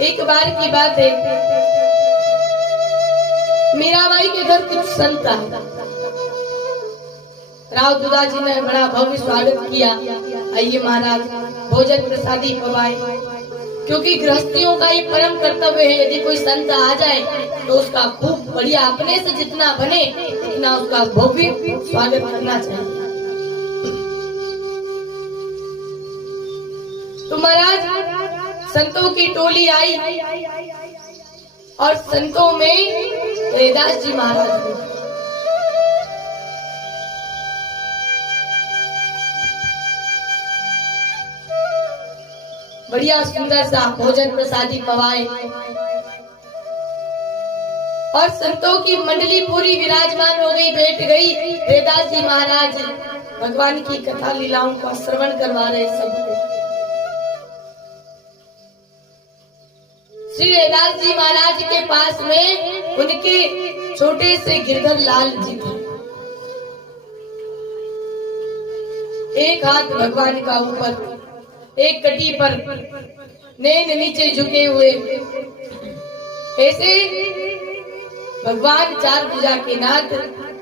एक बार की बात है, मीराबाई के घर कुछ संत आए। राव दुदाजी ने बड़ा भव्य स्वागत किया। आइए महाराज, भोजन प्रसादी पवाए, क्योंकि गृहस्थियों का ये परम कर्तव्य है, यदि कोई संत आ जाए तो उसका खूब बढ़िया, अपने से जितना बने उतना उसका भव्य स्वागत करना चाहिए। तो महाराज संतों की टोली आई और संतों में रैदास जी महाराज भी। बढ़िया सुंदर सा भोजन प्रसादी पवाए और संतों की मंडली पूरी विराजमान हो गई, बैठ गई। रैदास जी महाराज भगवान की कथा लीलाओं का श्रवण करवा रहे सबको। श्री रैदास जी महाराज के पास में उनके छोटे से गिरधर लाल जी थे। एक हाथ भगवान का ऊपर, एक कटी पर, नैन नीचे झुके हुए, ऐसे भगवान चार भुजा के नाथ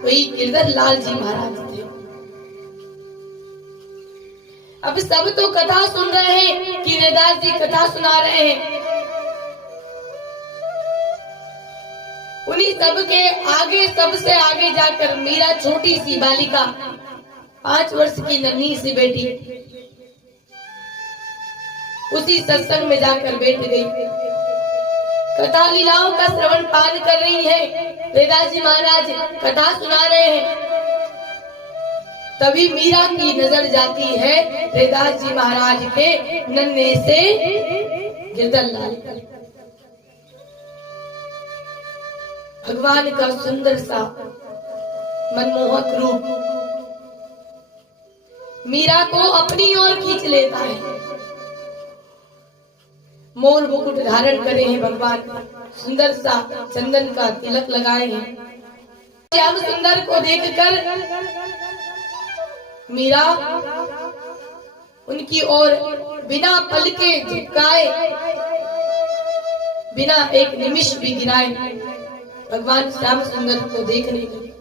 वही गिरधर लाल जी महाराज थे। अब सब तो कथा सुन रहे हैं कि रैदास जी कथा सुना रहे हैं। उन्हीं सब के आगे, सबसे आगे जाकर मीरा, छोटी सी बालिका, 5 वर्ष की नन्ही सी बेटी, उसी सत्संग में जाकर बैठ गई। कथा लीलाओं का श्रवण पान कर रही है। रैदास जी महाराज कथा सुना रहे हैं। तभी मीरा की नजर जाती है रैदास जी महाराज के नन्हे से गिरधर लाल पर। भगवान का सुंदर सा मनमोहक रूप मीरा को अपनी ओर खींच लेता है। मोर मुकुट धारण करे हैं भगवान, सुंदर सा चंदन का तिलक लगाए हैं। श्याम सुंदर को देखकर मीरा उनकी ओर बिना पलके झुकाए, बिना एक निमिष भी गिराए भगवान श्याम सुंदर को देखने लगे।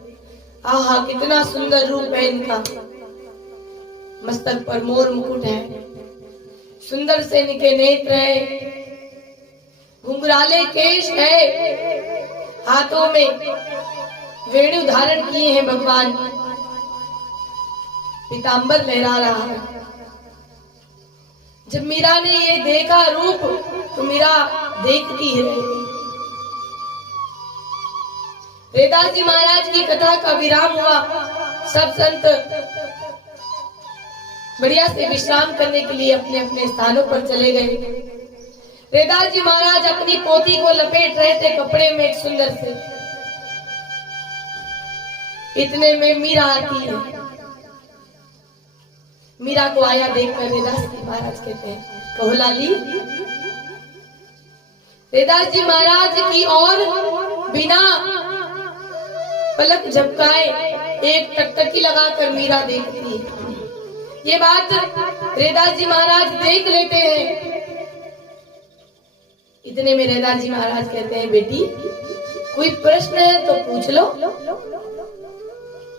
आहा, कितना सुंदर रूप है इनका। मस्तक पर मोर मुकुट है, सुंदर से इनके नेत्र है, घुंघराले केश है, हाथों में वेणु धारण किए हैं भगवान, पीतांबर लहरा रहा है। जब मीरा ने ये देखा रूप तो मीरा देखती है। रैदास जी महाराज की कथा का विराम हुआ। सब संत बढ़िया से विश्राम करने के लिए अपने अपने स्थानों पर चले गए। रैदास जी महाराज अपनी पोती को लपेट रहे थे कपड़े में एक सुंदर से। इतने में मीरा आती है। मीरा को आया देखकर रैदास जी महाराज कहते हैं, कहो लाली। रैदास जी महाराज की ओर बिना पलक झपकाए एक टकटकी लगाकर मीरा देखती है। ये बात रैदास जी महाराज देख लेते हैं। इतने में रैदास जी महाराज कहते हैं, बेटी कोई प्रश्न है तो पूछ लो,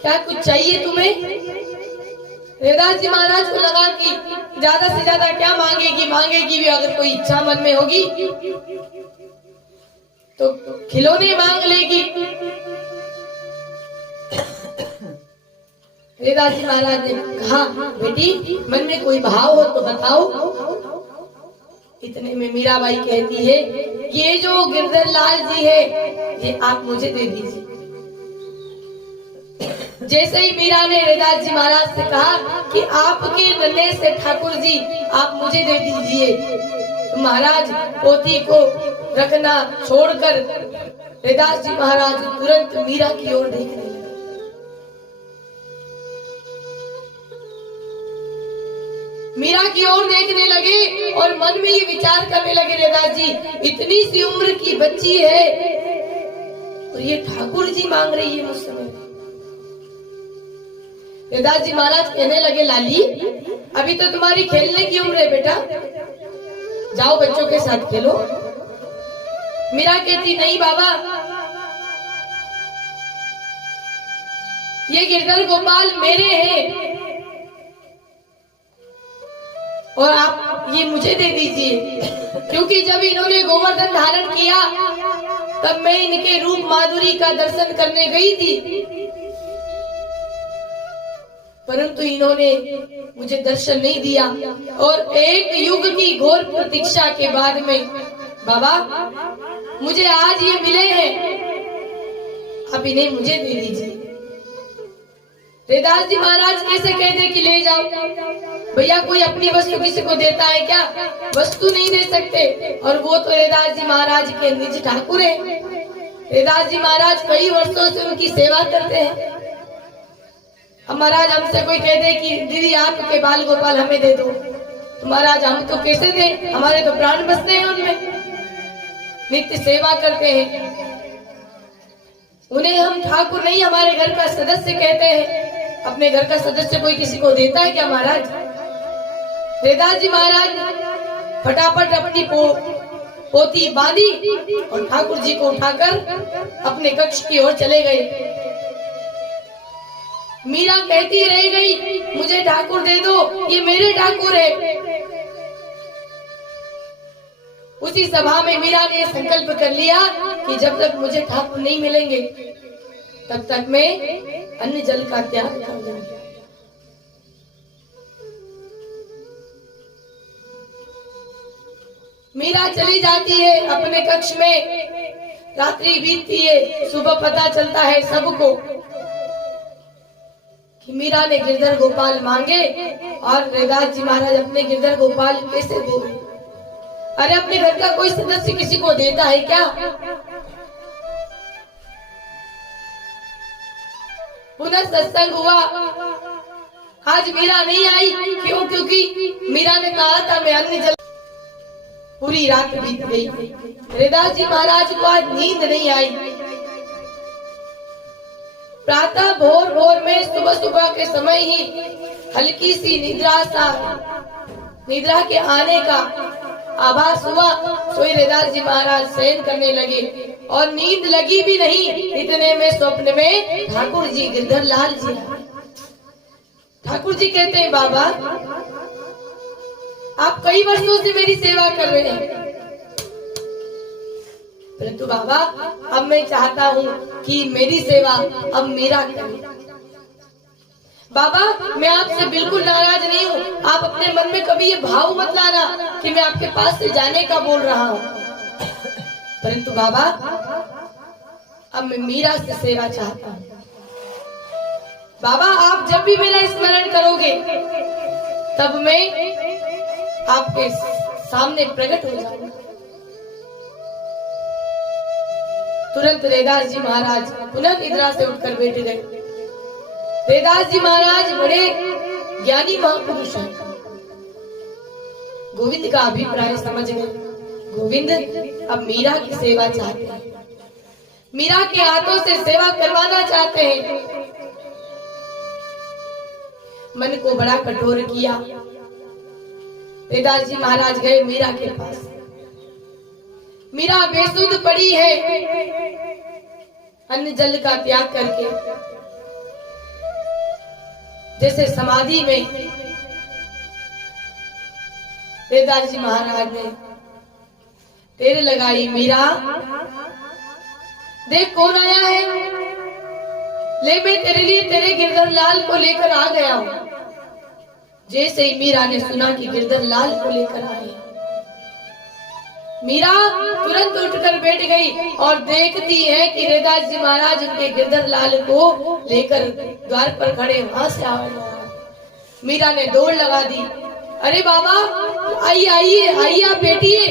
क्या कुछ चाहिए तुम्हें? रैदास जी महाराज को लगा कि ज्यादा से ज्यादा क्या मांगेगी भी, अगर कोई इच्छा मन में होगी तो खिलौने मांग लेगी। रैदास जी महाराज ने कहा, बेटी मन में कोई भाव हो तो बताओ। इतने में मीराबाई कहती है, ये जो गिरधर लाल जी है ये आप मुझे दे दीजिए। जैसे ही मीरा ने रैदास जी महाराज से कहा कि आपके नन्हे से ठाकुर जी आप मुझे दे दीजिए, तो महाराज पोती को रखना छोड़कर रैदास जी महाराज तुरंत मीरा की ओर देखने लगे। मीरा की ओर देखने लगे और मन में ये विचार करने लगे, रैदास जी इतनी सी उम्र की बच्ची है और ये ठाकुर जी मांग रही है मुझसे। रैदास जी महाराज कहने लगे, लाली अभी तो तुम्हारी खेलने की उम्र है बेटा, जाओ बच्चों के साथ खेलो। मीरा कहती नहीं बाबा, ये गिरधर गोपाल मेरे हैं और आप ये मुझे दे दीजिए, क्योंकि जब इन्होंने गोवर्धन धारण किया तब मैं इनके रूप माधुरी का दर्शन करने गई थी, परंतु इन्होंने मुझे दर्शन नहीं दिया। और एक युग की घोर प्रतीक्षा के बाद में बाबा मुझे आज ये मिले हैं, आप इन्हें मुझे दे दीजिए। रैदास जी महाराज कैसे कहते कि ले जाओ, भैया कोई अपनी वस्तु किसी को देता है क्या? वस्तु नहीं दे सकते, और वो तो रैदास जी महाराज के निज ठाकुर है। रैदास जी महाराज कई वर्षों से उनकी सेवा करते हैं। अब महाराज हमसे कोई कह दे कि दीदी आपके बाल गोपाल हमें दे दो, तो महाराज हम तो कैसे दें, हमारे तो प्राण बसते हैं उनमें, नित्य सेवा करते हैं। उन्हें हम ठाकुर नहीं हमारे घर का सदस्य कहते हैं। अपने घर का सदस्य कोई किसी को देता है क्या महाराज? रैदास जी महाराज फटाफट अपनी पोती बांधी और ठाकुर जी को उठाकर अपने कक्ष की ओर चले गए। मीरा कहती रह गई मुझे ठाकुर दे दो, ये मेरे ठाकुर है। उसी सभा में मीरा ने संकल्प कर लिया कि जब तक मुझे ठाकुर नहीं मिलेंगे तब तक मैं अन्न जल का त्याग कर दूंगी। मीरा चली जाती है अपने कक्ष में। रात्रि बीतती है, सुबह पता चलता है सबको कि मीरा ने गिरधर गोपाल मांगे और रैदास जी महाराज अपने गिरधर गोपाल कैसे दे? अरे अपने घर का कोई सदस्य किसी को देता है क्या? पुनः सत्संग हुआ। आज मीरा नहीं आई, क्यों? क्योंकि मीरा ने कहा था मैं अन्न जल। पूरी रात बीत गई। रैदास जी महाराज को आज नींद नहीं आई। प्रातः भोर भोर में सुबह सुबह के समय ही हल्की सी निद्रा के आने का आभास हुआ। सोई रैदास जी महाराज शयन करने लगे और नींद लगी भी नहीं, इतने में स्वप्न में ठाकुर जी गिरधर लाल जी। ठाकुर जी कहते हैं बाबा आप कई वर्षों से मेरी सेवा कर रहे हैं, परंतु बाबा अब मैं चाहता हूँ कि मेरी सेवा अब मीरा करे। बाबा मैं आपसे बिल्कुल नाराज नहीं हूँ, आप अपने मन में कभी ये भाव मत लाना कि मैं आपके पास से जाने का बोल रहा हूँ, परंतु बाबा अब मैं मीरा से सेवा चाहता हूँ। बाबा आप जब भी मेरा स्मरण करोगे तब मैं आपके सामने प्रकट हो जाऊंगा। तुरंत रैदास जी महाराज पुनः निद्रा से उठकर बैठ गए। रैदास जी महाराज बड़े ज्ञानी महापुरुष हैं। गोविंद का अभिप्राय समझ गए। गोविंद अब मीरा की सेवा चाहते हैं, मीरा के हाथों से सेवा करवाना चाहते हैं। मन को बड़ा कठोर किया। रैदास जी महाराज गए मीरा के पास। मीरा बेसुध पड़ी है, अन्न जल का त्याग करके जैसे समाधि में। रैदास जी महाराज ने तेरे लगाई, मीरा देख कौन आया है, ले मैं तेरे लिए तेरे गिरधर लाल को लेकर आ गया हूं। जैसे ही मीरा ने सुना कि गिरधर लाल को लेकर आए, मीरा तुरंत उठकर बैठ गई और देखती है कि रैदास जी महाराज उनके गिरधर लाल को लेकर द्वार पर खड़े, वहां से आ गए। मीरा ने दौड़ लगा दी, अरे बाबा आइए आइए आइए, आप बैठिए,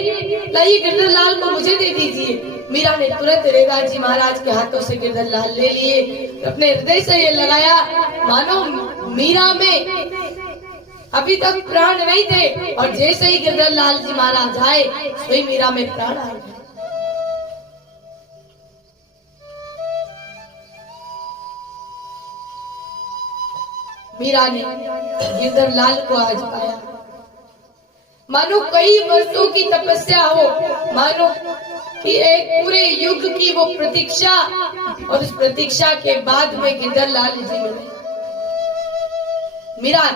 लाइए गिरधर लाल को मुझे दे दीजिए। मीरा ने तुरंत रैदास जी महाराज के हाथों से गिरधर लाल ले लिए, अपने हृदय से ये लगाया मानो मीरा में अभी तक प्राण नहीं थे, और जैसे ही गिरधर लाल जी महाराज आए वही मीरा में प्राण आ गए। मीरा ने गिरधर लाल को आज पाया। मानो कई वर्षों की तपस्या हो, मानो कि एक पूरे युग की वो प्रतीक्षा, और उस प्रतीक्षा के बाद में गिदर लाल जी मिले। मीरा